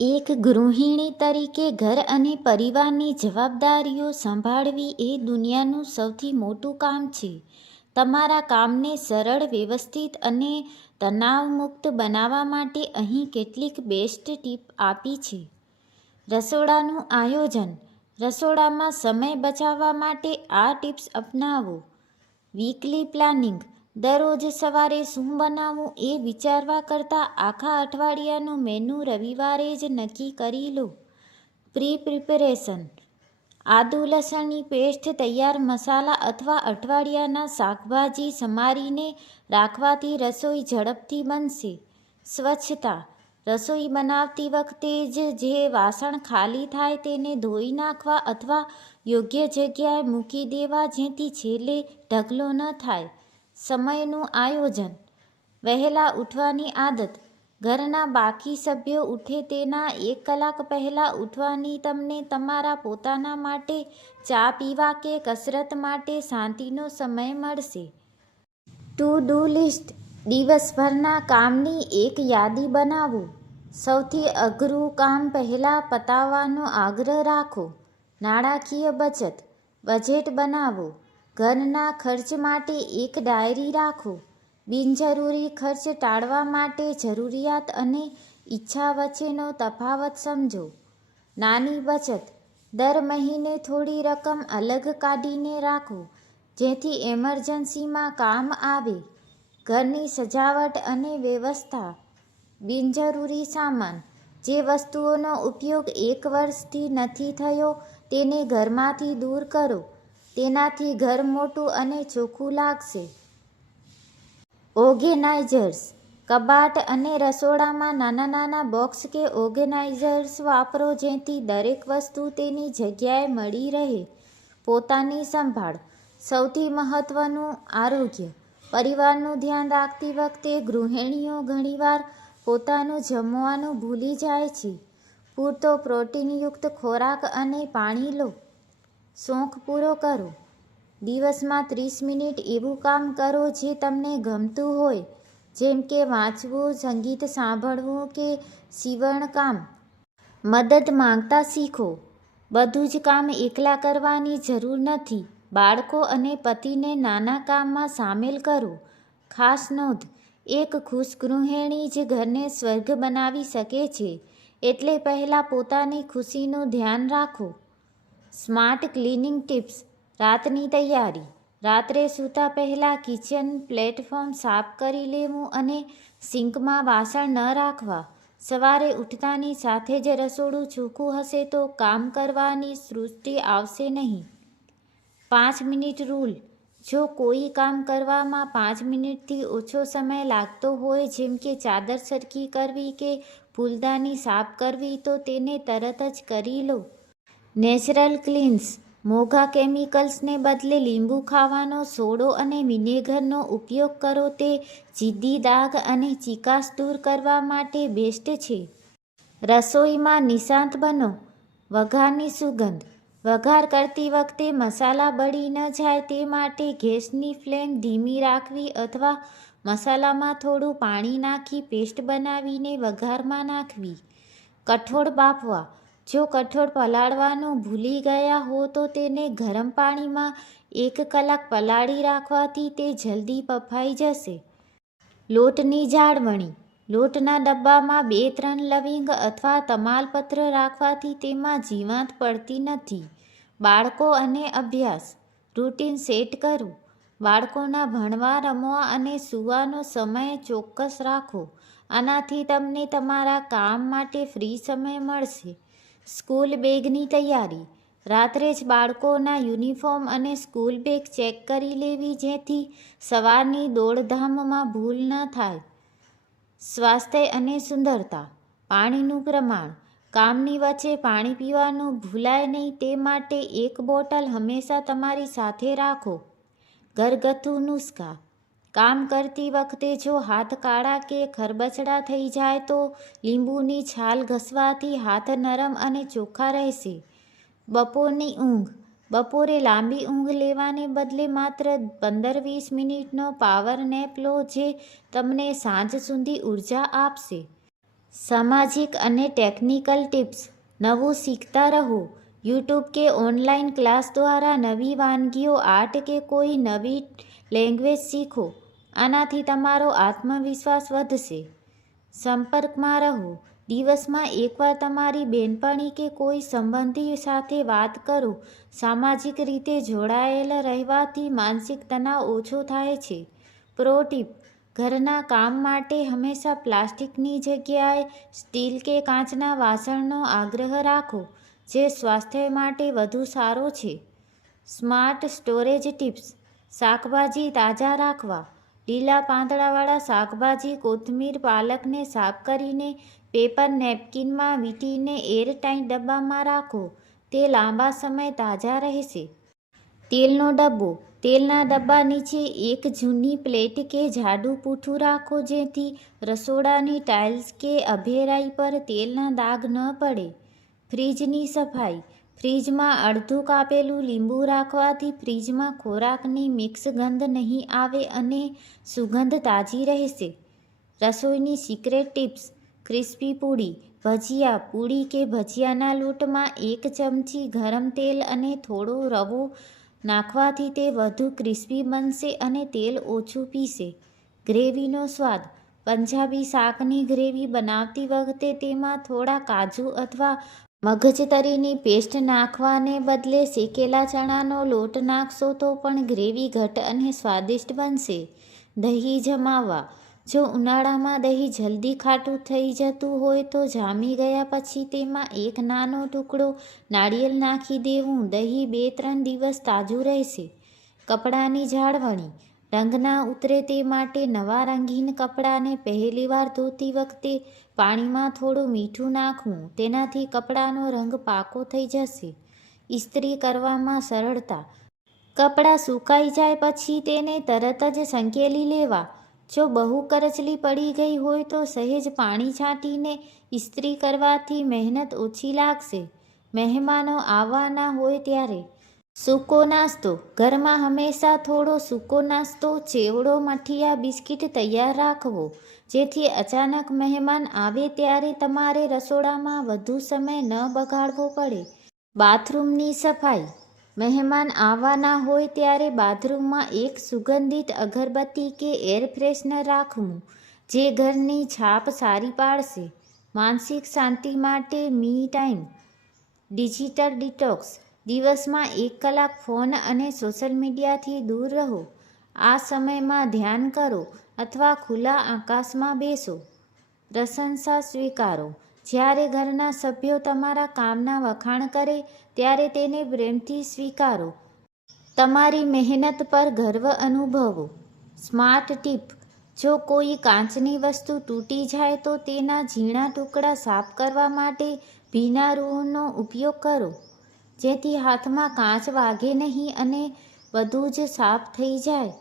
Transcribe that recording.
એક ગૃહિણી તરીકે ઘર અને પરિવારની જવાબદારીઓ સંભાળવી એ દુનિયાનું સૌથી મોટું કામ છે. તમારા કામને સરળ, વ્યવસ્થિત અને તણાવમુક્ત બનાવવા માટે અહીં કેટલીક બેસ્ટ ટીપ આપી છે. રસોડાનું આયોજન. રસોડામાં સમય બચાવવા માટે આ ટિપ્સ અપનાવો. Weekly planning. દરરોજ સવારે શું બનાવવું એ વિચારવા કરતાં આખા અઠવાડિયાનું મેનુ રવિવારે જ નક્કી કરી લો. પ્રિપરેશન. આદુ લસણની પેસ્ટ, તૈયાર મસાલા અથવા અઠવાડિયાના શાકભાજી સમારીને રાખવાથી રસોઈ ઝડપથી બનશે. સ્વચ્છતા. રસોઈ બનાવતી વખતે જે વાસણ ખાલી થાય તેને ધોઈ નાખવા અથવા યોગ્ય જગ્યાએ મૂકી દેવા જેથી છેલ્લે ઢગલો ન થાય. સમયનું આયોજન. વહેલા ઉઠવાની આદત. ઘરના બાકી સભ્યો ઉઠે તેના 1 કલાક પહેલાં ઉઠવાથી તમને તમારા પોતાના માટે ચા પીવા કે કસરત માટે શાંતિનો સમય મળશે. To-do list. દિવસભરના કામની એક યાદી બનાવો. સૌથી અઘરું કામ પહેલાં પતાવવાનો આગ્રહ રાખો. નાણાકીય બચત. બજેટ બનાવો. ઘરના ખર્ચ માટે એક ડાયરી રાખો. બિનજરૂરી ખર્ચ ટાળવા માટે જરૂરિયાત અને ઈચ્છા વચ્ચેનો તફાવત સમજો. નાની બચત. દર મહિને થોડી રકમ અલગ કાઢીને રાખો જેથી એમરજન્સીમાં કામ આવે. ઘરની સજાવટ અને વ્યવસ્થા. બિનજરૂરી સામાન. જે વસ્તુઓનો ઉપયોગ 1 વર્ષથી નથી થયો તેને ઘરમાંથી દૂર કરો. તેનાથી ઘર મોટું અને ચોખ્ખું લાગશે. ઓર્ગેનાઇઝર્સ. કબાટ અને રસોડામાં નાના બોક્સ કે ઓર્ગેનાઇઝર્સ વાપરો જેથી દરેક વસ્તુ તેની જગ્યાએ મળી રહે. પોતાની સંભાળ. સૌથી મહત્વનું, આરોગ્ય. પરિવારનું ધ્યાન રાખતી વખતે ગૃહિણીઓ ઘણીવાર પોતાનું જમવાનું ભૂલી જાય છે. પૂરતો પ્રોટીનયુક્ત ખોરાક અને પાણી લો. શોખ પૂરો કરો. દિવસમાં 30 મિનિટ એવું કામ કરો જે તમને ગમતું હોય, જેમ કે વાંચવું, સંગીત સાંભળવું કે સીવણકામ. મદદ માંગતા શીખો. બધું જ કામ એકલા કરવાની જરૂર નથી. બાળકો અને પતિને નાના કામમાં સામેલ કરો. ખાસ નોંધ: એક ખુશ ગૃહિણી જ ઘરને સ્વર્ગ બનાવી શકે છે. એટલે પહેલાં પોતાની ખુશીનું ધ્યાન રાખો. Smart cleaning tips. રાતની તૈયારી. રાત્રે સૂતા પહેલાં કિચન પ્લેટફોર્મ સાફ કરી લેવું અને સિંકમાં વાસણ ન રાખવા. સવારે ઉઠતાની સાથે જ રસોડું ચોખ્ખું હશે તો કામ કરવાની સ્ફૂર્તિ આવશે નહીં. 5 મિનિટ રૂલ. જો કોઈ કામ કરવામાં 5 મિનિટથી ઓછો સમય લાગતો હોય જેમ કે ચાદર સરખી કરવી કે ફૂલદાની સાફ કરવી તો તેને તરત જ કરી લો. Natural cleanse. મોંઘા કેમિકલ્સને બદલે લીંબુ ખાવાનો સોડો અને વિનેગરનો ઉપયોગ કરો તે જિદ્દી દાગ અને ચીકાશ દૂર કરવા માટે બેસ્ટ છે. રસોઈમાં નિષ્ણાત બનો. વઘારની સુગંધ. વઘાર કરતી વખતે મસાલા બળી ન જાય તે માટે ગેસની ફ્લેમ ધીમી રાખવી અથવા મસાલામાં થોડું પાણી નાખી પેસ્ટ બનાવીને વઘારમાં નાખવી. કઠોળ બાફવા. જો કઠોળ પલાળવાનું ભૂલી ગયા હો તો તેને ગરમ પાણીમાં 1 કલાક પલાળી રાખવાથી તે જલ્દી બફાઈ જશે. લોટની જાળવણી. લોટના ડબ્બામાં 2-3 લવિંગ અથવા તમાલપત્ર રાખવાથી તેમાં જીવાત પડતી નથી. બાળકો અને અભ્યાસ. રૂટીન સેટ કરો. બાળકોના ભણવા, રમવા અને સૂવાનો સમય ચોક્કસ રાખો. આનાથી તમને તમારા કામ માટે ફ્રી સમય મળશે. સ્કૂલ બેગની તૈયારી. રાત્રે જ બાળકોના યુનિફોર્મ અને સ્કૂલ બેગ ચેક કરી લેવી જેથી સવારની દોડધામમાં ભૂલ ન થાય. સ્વાસ્થ્ય અને સુંદરતા. પાણીનું પ્રમાણ. કામની વચ્ચે પાણી પીવાનું ભૂલાય નહીં તે માટે 1 બોટલ હંમેશા તમારી સાથે રાખો. ઘરગથ્થુ નુસ્ખા. કામ કરતી વખતે જો હાથ કાળા કે ખરબચડા થઈ જાય તો લીંબુની છાલ ઘસવાથી હાથ નરમ અને ચોખ્ખા રહેશે. બપોરની ઊંઘ. બપોરે લાંબી ઊંઘ લેવાને બદલે માત્ર 15-20 મિનિટનો પાવર નેપ લો જે તમને સાંજ સુધી ઉર્જા આપશે. સામાજિક અને ટેકનિકલ ટિપ્સ. નવું શીખતા રહો. યુટ્યુબ કે ઓનલાઈન ક્લાસ દ્વારા નવી વાનગીઓ, આર્ટ કે કોઈ નવી લેંગ્વેજ શીખો. આનાથી તમારો આત્મવિશ્વાસ વધશે. સંપર્કમાં રહો. દિવસમાં એકવાર તમારી બહેનપણી કે કોઈ સંબંધી સાથે વાત કરો. સામાજિક રીતે જોડાયેલ રહેવાથી માનસિક તણાવ ઓછો થાય છે. પ્રો ટીપ: ઘરના કામ માટે હંમેશા પ્લાસ્ટિકની જગ્યાએ સ્ટીલ કે કાચના વાસણનો આગ્રહ રાખો, જે સ્વાસ્થ્ય માટે વધુ સારો છે. Smart storage tips. શાકભાજી તાજા રાખવા. લીલા પાંદડાવાળા શાકભાજી, કોથમીર, પાલકને સાફ કરીને પેપર નેપકિનમાં વીંટીને એરટાઇટ ડબ્બામાં રાખો. તે લાંબા સમય તાજા રહેશે. તેલનો ડબ્બો. તેલના ડબ્બા નીચે એક જૂની પ્લેટ કે જાડું પૂઠું રાખો, જેથી રસોડાની ટાઇલ્સ કે અભેરાઈ પર તેલના દાગ ન પડે. ફ્રીજની સફાઈ. ફ્રીજમાં અડધું કાપેલું લીંબુ રાખવાથી ફ્રીજમાં ખોરાકની મિક્સ ગંધ નહીં આવે અને સુગંધ તાજી રહેશે. રસોઈની સિક્રેટ ટિપ્સ. ક્રિસ્પી પૂડી. ભજીયા. પૂડી કે ભજીયાના લોટમાં 1 ચમચી ગરમ તેલ અને થોડો રવો નાખવાથી તે વધુ ક્રિસ્પી બનશે અને તેલ ઓછું પીશે. ગ્રેવીનો સ્વાદ. પંજાબી શાકની ગ્રેવી બનાવતી વખતે તેમાં થોડા કાજુ અથવા મગજતરીની પેસ્ટ નાખવાને બદલે શેકેલા ચણાનો લોટ નાખશો તો પણ ગ્રેવી ઘટ્ટ અને સ્વાદિષ્ટ બનશે. દહીં જમાવવા. જો ઉનાળામાં દહીં જલ્દી ખાટું થઈ જતું હોય તો જામી ગયા પછી તેમાં એક નાનો ટુકડો નાળિયેર નાખી દેવું. દહીં 2-3 દિવસ તાજું રહેશે. કપડાંની જાળવણી. રંગ ના ઉતરે તે માટે નવા રંગીન કપડાંને પહેલીવાર ધોતી વખતે પાણીમાં થોડું મીઠું નાખવું. તેનાથી કપડાંનો રંગ પાકો થઈ જશે. ઇસ્ત્રી કરવામાં સરળતા. કપડાં સુકાઈ જાય પછી તેને તરત જ સંકેલી લેવા. જો બહુ કરચલી પડી ગઈ હોય તો સહેજ પાણી છાંટીને ઇસ્ત્રી કરવાથી મહેનત ઓછી લાગશે. મહેમાનો આવવાના હોય ત્યારે. સૂકો નાસ્તો. ઘરમાં હંમેશા થોડો સૂકો નાસ્તો, ચેવડો, મઠિયા, બિસ્કિટ તૈયાર રાખવો, જેથી અચાનક મહેમાન આવે ત્યારે તમારે રસોડામાં વધુ સમય ન બગાડવો પડે. બાથરૂમની સફાઈ. મહેમાન આવવાના હોય ત્યારે બાથરૂમમાં એક સુગંધિત અગરબત્તી કે એર ફ્રેશનર રાખવું, જે ઘરની છાપ સારી પાડશે. માનસિક શાંતિ માટે મી ટાઈમ. Digital detox. દિવસમાં 1 કલાક ફોન અને સોશિયલ મીડિયાથી દૂર રહો. આ સમયમાં ધ્યાન કરો અથવા ખુલ્લા આકાશમાં બેસો. પ્રશંસા સ્વીકારો. જ્યારે ઘરના સભ્યો તમારા કામના વખાણ કરે ત્યારે તેને પ્રેમથી સ્વીકારો. તમારી મહેનત પર ગર્વ અનુભવો. સ્માર્ટ ટીપ: જો કોઈ કાચની વસ્તુ તૂટી જાય તો તેના ઝીણા ટુકડા સાફ કરવા માટે ભીના રૂનો ઉપયોગ કરો, જેથી હાથમાં કાચ વાગે નહીં અને બધું જ સાફ થઈ જાય.